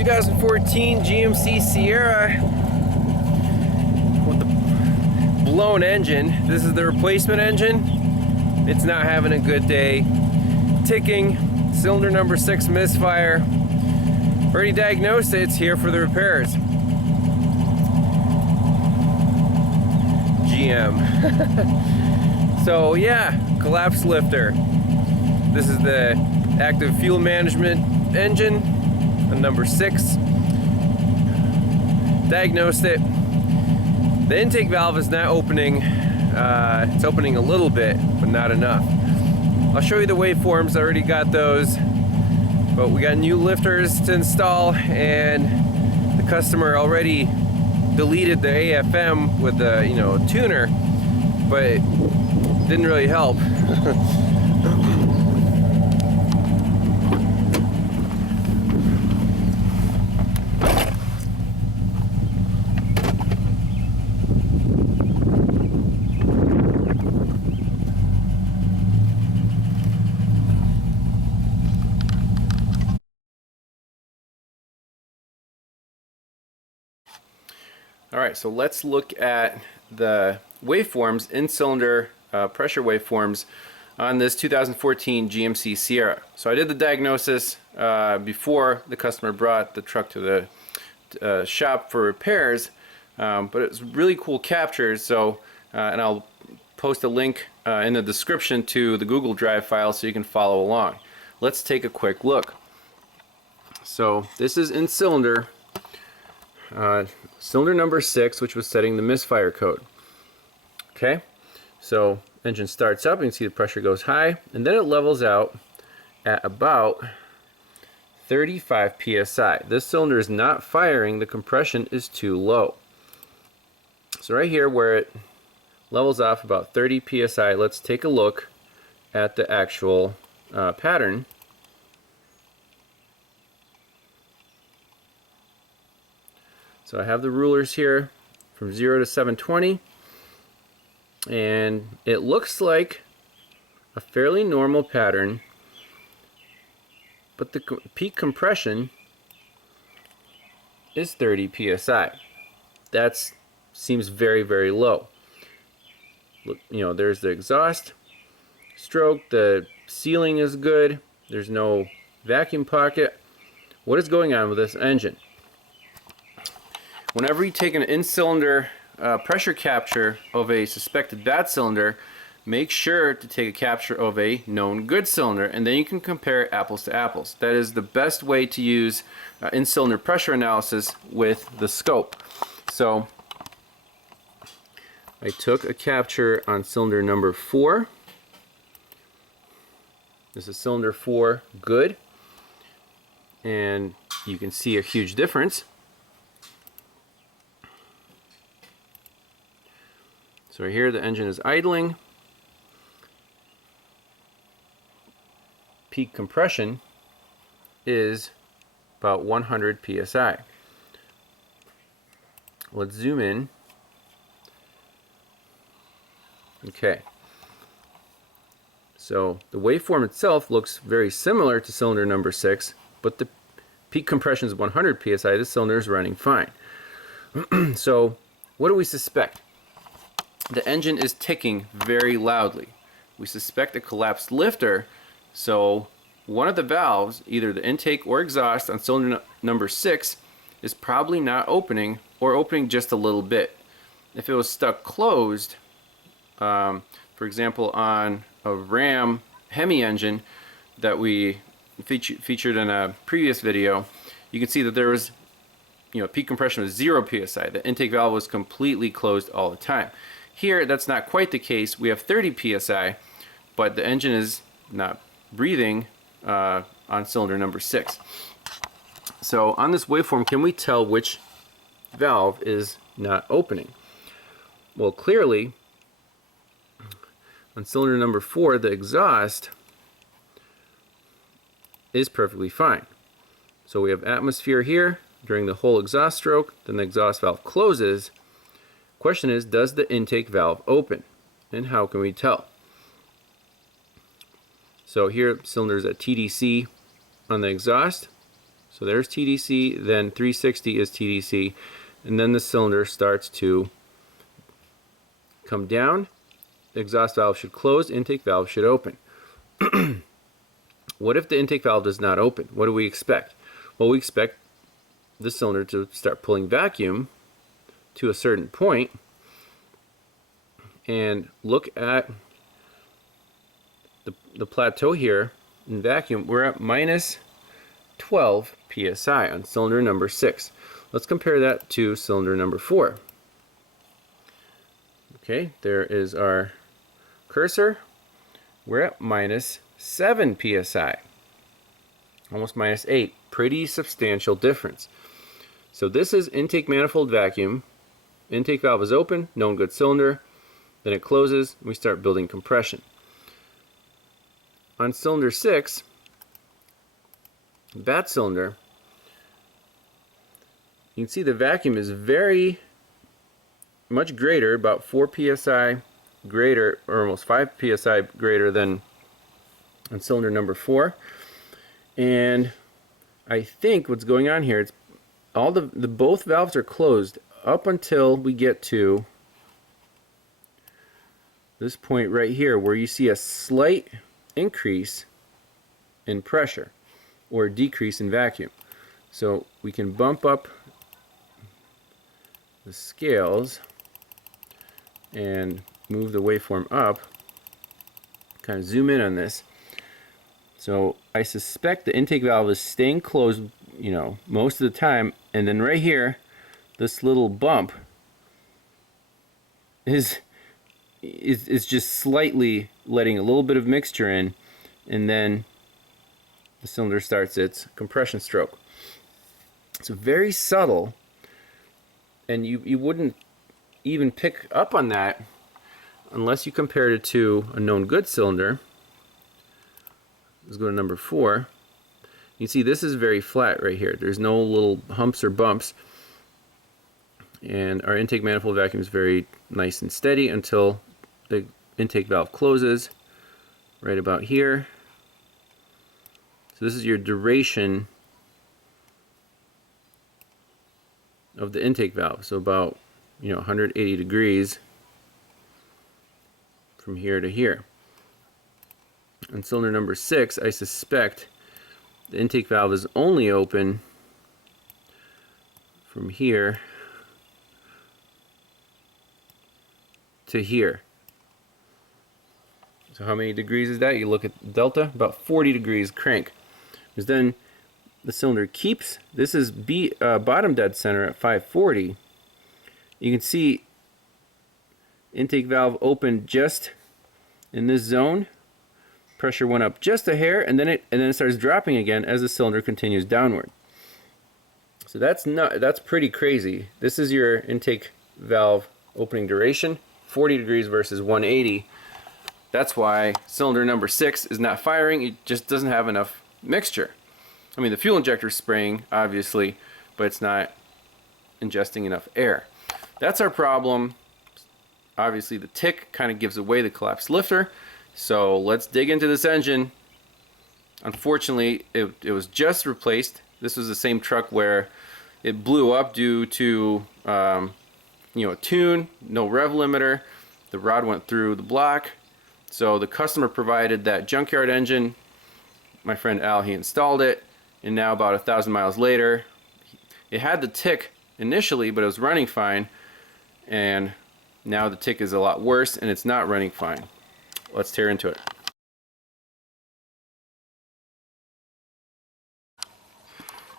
2014 GMC Sierra with the blown engine. This is the replacement engine. It's not having a good day. Ticking, cylinder number 6 misfire. Already diagnosed it, it's here for the repairs. GM. So yeah, collapsed lifter. This is the active fuel management engine, the number 6. Diagnosed it. The intake valve is not opening. It's opening a little bit, but not enough. I'll show you the waveforms. I already got those, but we got new lifters to install, and the customer already deleted the AFM with the tuner, but it didn't really help. Alright, so let's look at the waveforms, in-cylinder pressure waveforms on this 2014 GMC Sierra. So I did the diagnosis before the customer brought the truck to the shop for repairs, but it's really cool captures. So, and I'll post a link in the description to the Google Drive file so you can follow along. Let's take a quick look. So this is in-cylinder. Cylinder number 6, which was setting the misfire code. Okay, so engine starts up, you can see the pressure goes high, and then it levels out at about 35 psi. This cylinder is not firing, the compression is too low. So right here where it levels off about 30 psi, let's take a look at the actual pattern. So I have the rulers here from 0 to 720, and it looks like a fairly normal pattern, but the peak compression is 30 psi. That seems very, very low. Look, there's the exhaust stroke, the sealing is good, there's no vacuum pocket. What is going on with this engine? Whenever you take an in-cylinder pressure capture of a suspected bad cylinder, make sure to take a capture of a known good cylinder, and then you can compare apples to apples. That is the best way to use in-cylinder pressure analysis with the scope. So I took a capture on cylinder number 4. This is cylinder 4 good, and you can see a huge difference. So here the engine is idling. Peak compression is about 100 psi. Let's zoom in. Okay. So the waveform itself looks very similar to cylinder number 6, but the peak compression is 100 psi. This cylinder is running fine. So what do we suspect? The engine is ticking very loudly. We suspect a collapsed lifter, so one of the valves, either the intake or exhaust on cylinder number 6, is probably not opening, or opening just a little bit. If it was stuck closed, for example on a Ram Hemi engine that we featured in a previous video, you can see that there was, peak compression was 0 psi. The intake valve was completely closed all the time. Here, that's not quite the case. We have 30 psi, but the engine is not breathing on cylinder number 6. So on this waveform, can we tell which valve is not opening? Well, clearly, on cylinder number 4, the exhaust is perfectly fine. So we have atmosphere here during the whole exhaust stroke, then the exhaust valve closes. Question is, does the intake valve open? And how can we tell? So here, cylinders at TDC on the exhaust. So there's TDC, then 360 is TDC, and then the cylinder starts to come down. The exhaust valve should close, intake valve should open. What if the intake valve does not open? What do we expect? Well, we expect the cylinder to start pulling vacuum to a certain point, and look at the plateau here in vacuum. We're at minus 12 psi on cylinder number 6. Let's compare that to cylinder number 4. Okay, there is our cursor. We're at minus 7 psi, almost minus 8. Pretty substantial difference. So this is intake manifold vacuum. Intake valve is open, known good cylinder. Then it closes, and we start building compression. On cylinder 6, that cylinder, you can see the vacuum is very much greater, about 4 psi greater, or almost 5 psi greater than on cylinder number 4. And I think what's going on here, it's all the both valves are closed up until we get to this point right here, where you see a slight increase in pressure or decrease in vacuum. So we can bump up the scales and move the waveform up, kind of zoom in on this. So I suspect the intake valve is staying closed, you know, most of the time, and then right here, this little bump is just slightly letting a little bit of mixture in, and then the cylinder starts its compression stroke. It's very subtle, and you wouldn't even pick up on that unless you compared it to a known good cylinder. Let's go to number 4. You see this is very flat right here. There's no little humps or bumps. And our intake manifold vacuum is very nice and steady until the intake valve closes right about here. So this is your duration of the intake valve. So about 180 degrees from here to here. On cylinder number 6, I suspect the intake valve is only open from here to here. So how many degrees is that? You look at delta, about 40 degrees crank. Because then the cylinder keeps, this is bottom dead center at 540. You can see intake valve opened just in this zone. Pressure went up just a hair, and then it starts dropping again as the cylinder continues downward. So that's pretty crazy. This is your intake valve opening duration, 40 degrees versus 180. That's why cylinder number 6 is not firing. It just doesn't have enough mixture. I mean, the fuel injector is spraying, obviously, but it's not ingesting enough air. That's our problem. Obviously, the tick kind of gives away the collapsed lifter. So let's dig into this engine. Unfortunately, it was just replaced. This was the same truck where it blew up due to a tune, no rev limiter. The rod went through the block. So the customer provided that Junkyard engine. My friend Al, he installed it, and now about 1,000 miles later, it had the tick initially, but it was running fine, and now the tick is a lot worse and it's not running fine. Let's tear into it.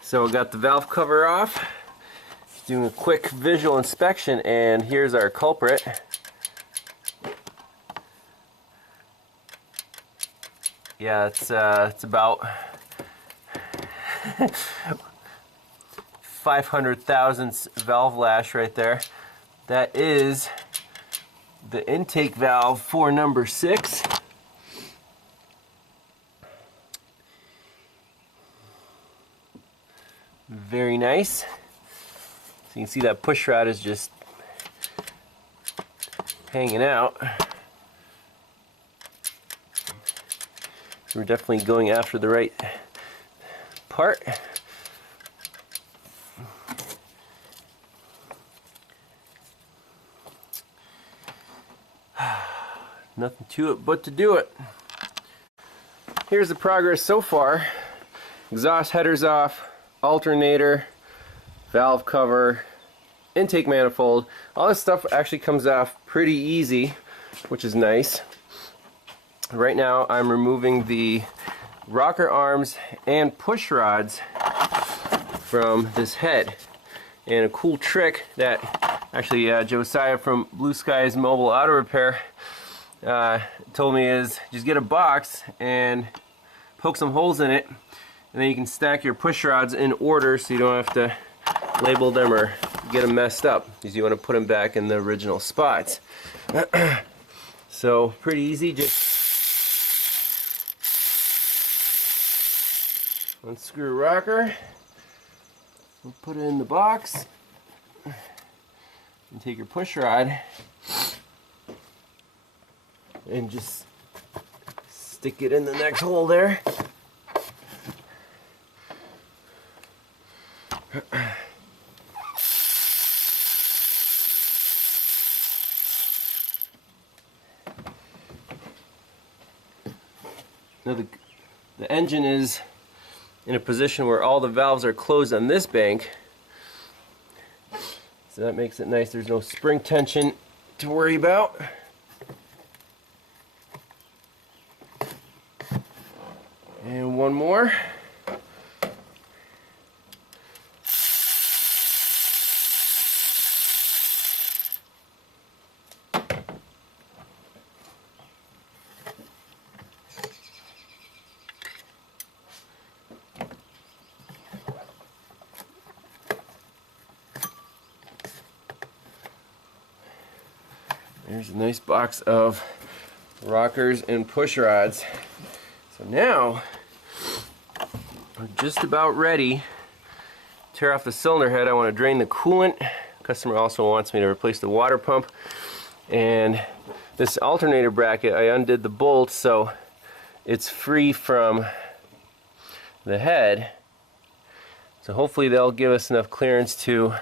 So we got the valve cover off. Doing a quick visual inspection, and here's our culprit. Yeah, it's about 500 thousandths valve lash right there. That is the intake valve for number 6. Very nice. So you can see that push rod is just hanging out. So we're definitely going after the right part. nothing to it but to do it. Here's the progress so far. Exhaust headers off, alternator, valve cover, intake manifold. All this stuff actually comes off pretty easy, which is nice. Right now I'm removing the rocker arms and push rods from this head. And a cool trick that actually Josiah from Blue Skies Mobile Auto Repair told me is just get a box and poke some holes in it, and then you can stack your push rods in order so you don't have to label them or get them messed up, because you want to put them back in the original spots. So pretty easy, just unscrew a rocker, and put it in the box, and take your push rod and just stick it in the next hole there. Now the engine is in a position where all the valves are closed on this bank, so that makes it nice. There's no spring tension to worry about. And one more. There's a nice box of rockers and push rods. So now we're just about ready to tear off the cylinder head. I want to drain the coolant. Customer also wants me to replace the water pump. And this alternator bracket, I undid the bolt so it's free from the head. So hopefully they'll give us enough clearance to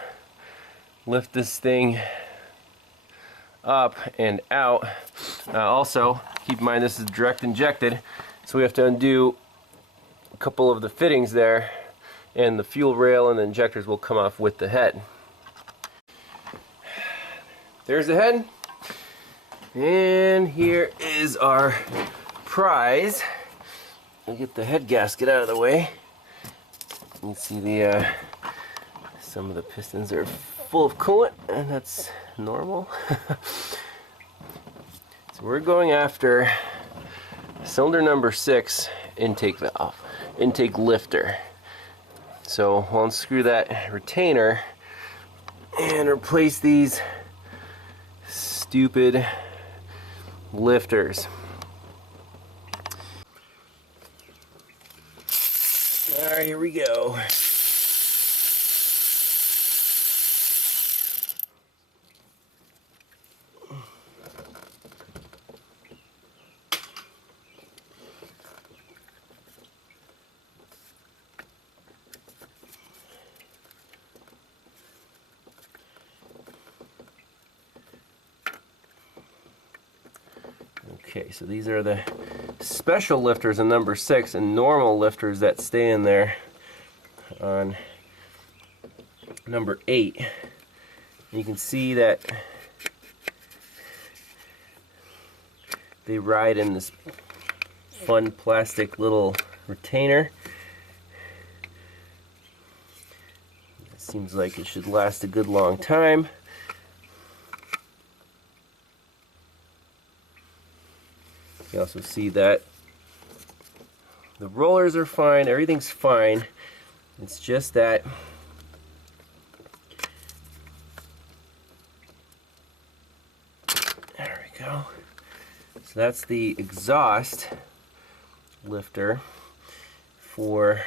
lift this thing up and out. Also, keep in mind this is direct injected, so we have to undo a couple of the fittings there, and the fuel rail and the injectors will come off with the head. There's the head, and here is our prize. I'll get the head gasket out of the way. You can see the some of the pistons are full of coolant, and that's normal. So we're going after cylinder number 6 intake valve, intake lifter. So we'll unscrew that retainer and replace these stupid lifters. Alright, here we go. Okay, so these are the special lifters in number 6 and normal lifters that stay in there on number 8. And you can see that they ride in this fun plastic little retainer. It seems like it should last a good long time. You also see that the rollers are fine, everything's fine. It's just that there we go. So that's the exhaust lifter for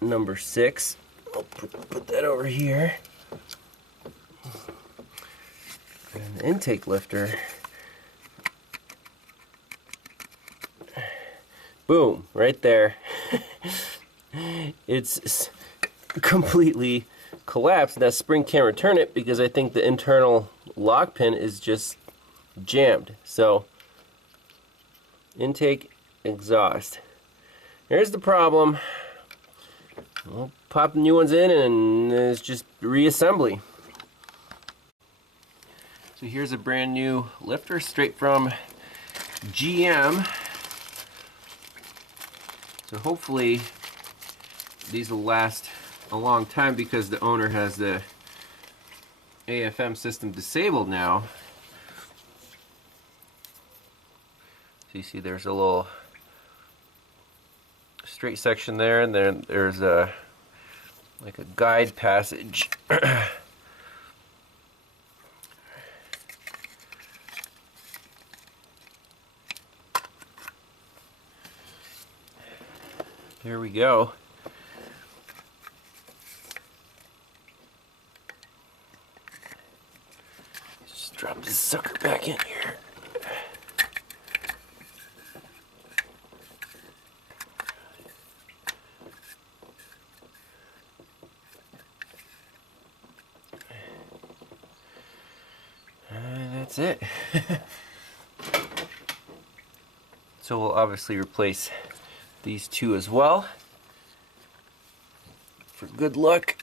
number 6. I'll put that over here. And the intake lifter, boom, right there. It's completely collapsed. That spring can't return it because I think the internal lock pin is just jammed. So intake, exhaust. There's the problem. We'll pop the new ones in and it's just reassembly. So here's a brand new lifter straight from GM. So hopefully these will last a long time because the owner has the AFM system disabled now. So you see there's a little straight section there, and then there's a like a guide passage. There we go. Just drop this sucker back in here. And that's it. So we'll obviously replace these two as well for good luck.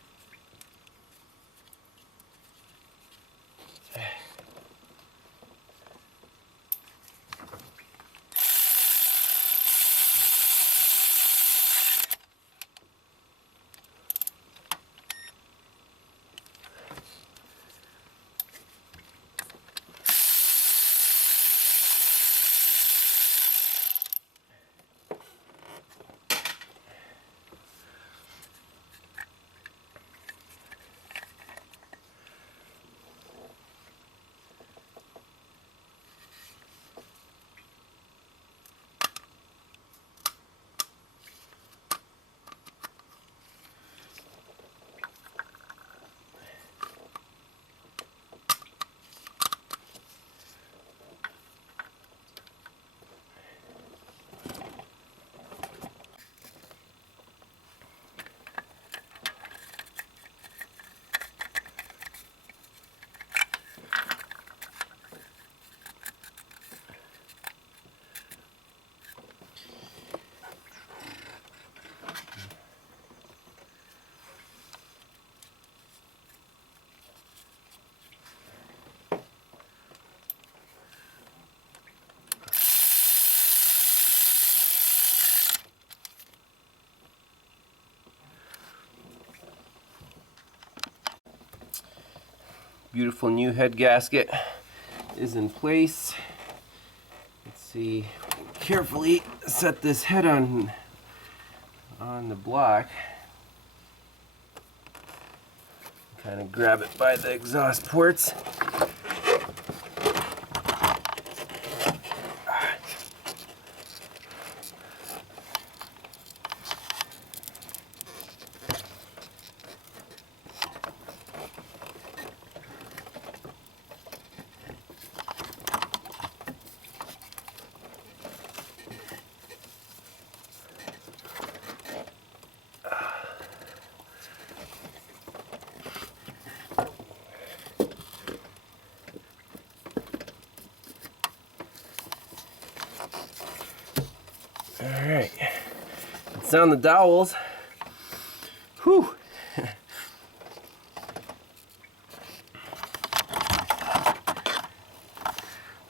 Beautiful new head gasket is in place. Let's see, carefully set this head on the block. Kind of grab it by the exhaust ports. Alright, it's on the dowels. Whew.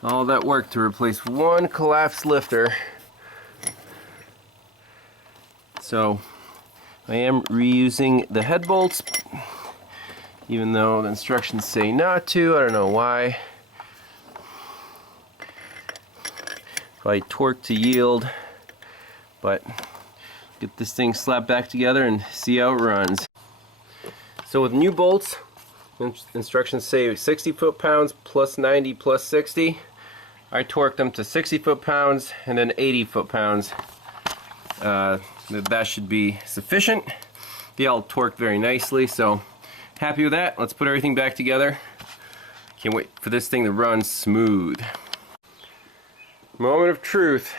All that work to replace one collapsed lifter. So I am reusing the head bolts, even though the instructions say not to. I don't know why. Probably torque to yield. But get this thing slapped back together and see how it runs. So with new bolts, instructions say 60 foot-pounds plus 90 plus 60. I torqued them to 60 foot-pounds and then 80 foot-pounds. That should be sufficient. They all torque very nicely, so happy with that. Let's put everything back together. Can't wait for this thing to run smooth. Moment of truth.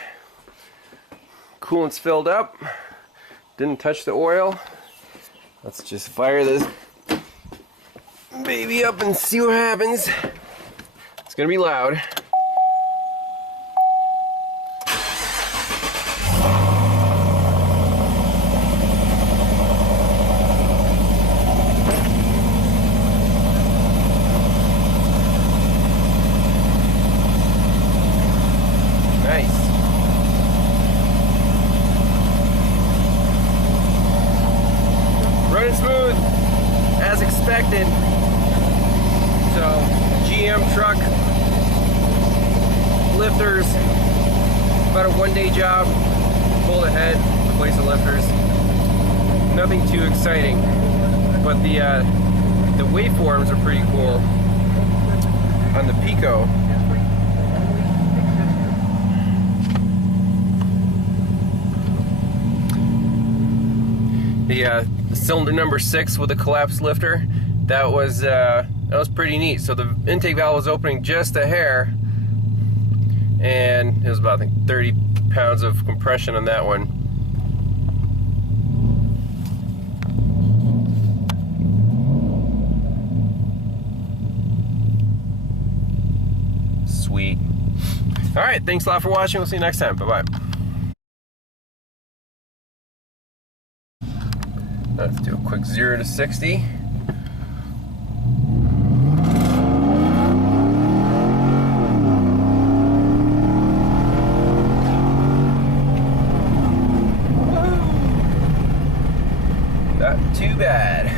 Coolant's filled up. Didn't touch the oil. Let's just fire this baby up and see what happens. It's gonna be loud. expected. So, GM truck, lifters, about a one-day job. Pull the head, replace the lifters. Nothing too exciting, but the waveforms are pretty cool on the Pico. The cylinder number 6 with a collapsed lifter, that was pretty neat. So the intake valve was opening just a hair, and it was about, I think, 30 pounds of compression on that one. Sweet. All right, thanks a lot for watching. We'll see you next time. Bye-bye. Let's do a quick 0 to 60. Not too bad.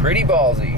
Pretty ballsy.